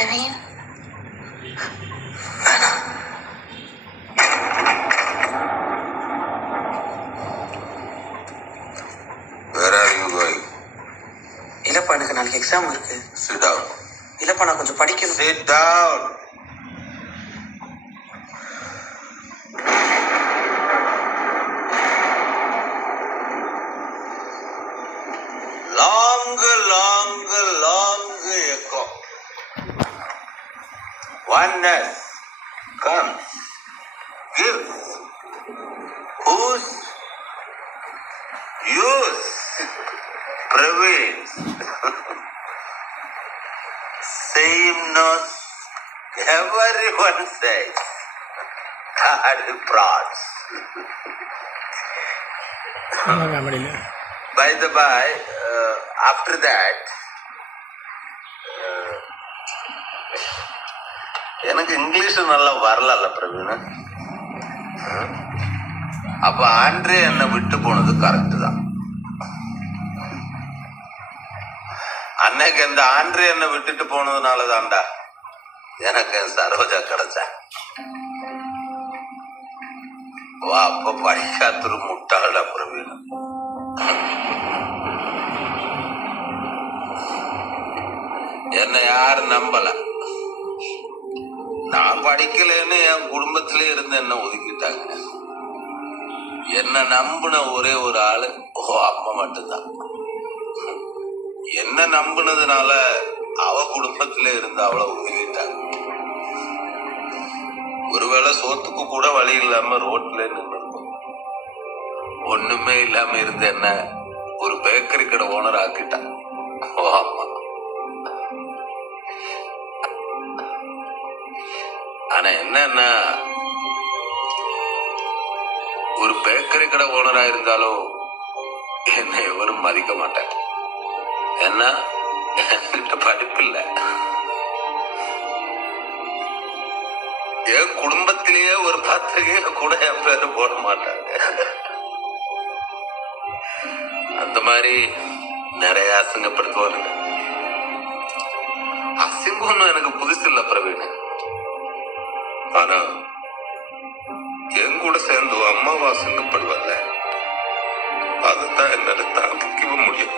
Praveen. Where are you going? இல்லப்பா எனக்கு நாளைக்கு எக்ஸாம் இருக்கு. Sit down. இல்லப்பா நான் கொஞ்சம் படிக்கணும். Sit down. Long echo. Oneness. Come. Give. Whose? Use. Praveen. Same nose. Everyone says. God prods. By the by, after that, எனக்கு English நல்லா வரல பிரவீன். அப்ப ஆண்ட்ரே என்னை விட்டு போனது கரெக்ட் தான். அன்னைக்கு அந்த ஆண்ட்ரே என்னை விட்டுட்டு போனதுனால தான்டா எனக்கு சரோஜா கிடைச்சா. வா அப்ப படிக்காத்துரு முட்டாளா பிரவீன். என்னை யாரும் நம்பல. நான் படிக்கலன்னு என் குடும்பத்திலே இருந்து என்ன ஒதுக்கிட்டாங்க. என்ன நம்பின ஒரே ஒரு ஆளு அம்மா மட்டும்தான். என்ன நம்பினதுனால அவ குடும்பத்திலே இருந்து அவளை ஒதுக்கிட்டாங்க. ஒருவேளை சோத்துக்கு கூட வழி இல்லாம ரோட்ல நின்று ஒண்ணுமே இல்லாம இருந்த என்ன ஒரு பேக்கரி கடை ஓனர் ஆக்கிட்டான். ஆமா. ஆனா என்னன்னா ஒரு பேக்கரி கடை ஓனரா இருந்தாலும் என்ன எவரும் மதிக்க மாட்டாங்க. ஏன்னா என்கிட்ட படிப்பு இல்லை. என் குடும்பத்திலேயே ஒரு பத்திரிகையில கூட என் பேரு போட மாட்டாங்க. அந்த மாதிரி நிறைய அசிங்கப்படுத்துவாங்க. அசிங்கம் எனக்கு புதுசு இல்ல பிரவீன். ஆனா என் கூட சேர்ந்து அம்மாவை அசிங்கப்படுவாங்க. அதுதான் என்னால தாங்கிக்க முடியும்.